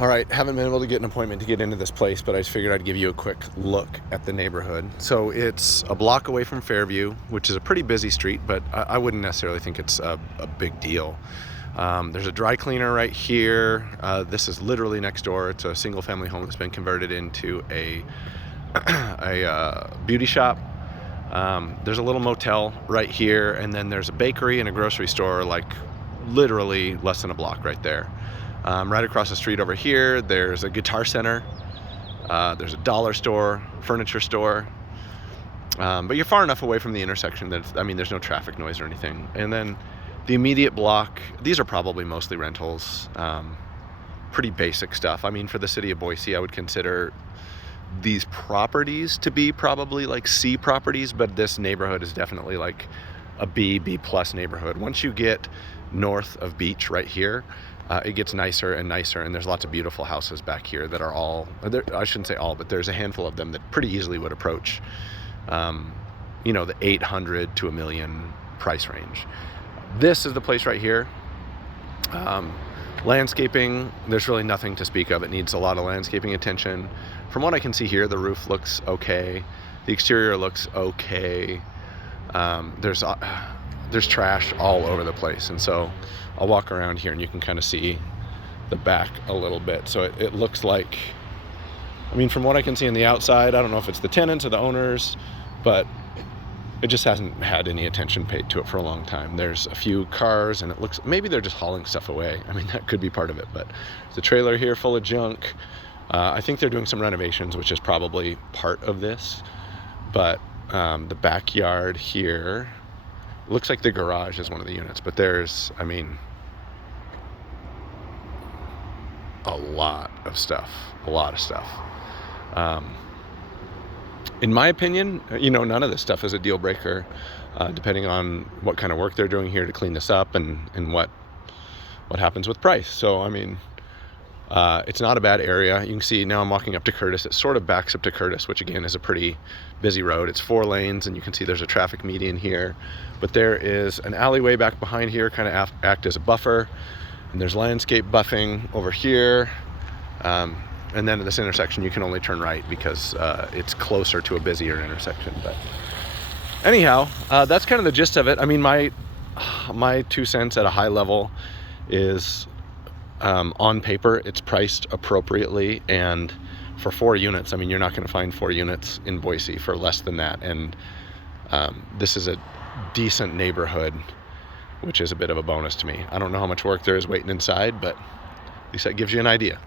All right, haven't been able to get an appointment to get into this place, but I just figured I'd give you a quick look at the neighborhood. So it's a block away from Fairview, which is a pretty busy street, but I wouldn't necessarily think it's a big deal. There's a dry cleaner right here. This is literally next door. It's a single family home that's been converted into a beauty shop. There's a little motel right here, and then there's a bakery and a grocery store like literally less than a block right there. Right across the street over here, there's a guitar center. There's a dollar store, furniture store. But you're far enough away from the intersection that, there's no traffic noise or anything. And then the immediate block, these are probably mostly rentals. Pretty basic stuff. For the city of Boise, I would consider these properties to be probably like C properties, but this neighborhood is definitely like a B plus neighborhood. Once you get north of Beach right here, it gets nicer and nicer, and there's lots of beautiful houses back here that are all, I shouldn't say all, but there's a handful of them that pretty easily would approach the 800 to $1 million price range. This is the place right here. Landscaping, there's really nothing to speak of. It needs a lot of landscaping attention. From what I can see here, the roof looks okay. The exterior looks okay. There's trash all over the place, and so I'll walk around here and you can kind of see the back a little bit. So it looks like, from what I can see on the outside, I don't know if it's the tenants or the owners, but it just hasn't had any attention paid to it for a long time. There's a few cars, and it looks, maybe they're just hauling stuff away. That could be part of it, but there's a trailer here full of junk. I think they're doing some renovations, which is probably part of this, but the backyard here looks like the garage is one of the units, but there's, a lot of stuff. In my opinion, none of this stuff is a deal breaker, depending on what kind of work they're doing here to clean this up and what happens with price. So, it's not a bad area. You can see now I'm walking up to Curtis. It sort of backs up to Curtis, which again is a pretty busy road. It's 4 lanes, and you can see there's a traffic median here, but there is an alleyway back behind here, kind of act as a buffer, and there's landscape buffing over here. And then at this intersection, you can only turn right because it's closer to a busier intersection. But anyhow, that's kind of the gist of it. My 2 cents at a high level is, on paper, it's priced appropriately, and for 4 units, you're not going to find 4 units in Boise for less than that. And this is a decent neighborhood, which is a bit of a bonus to me. I don't know how much work there is waiting inside, but at least that gives you an idea.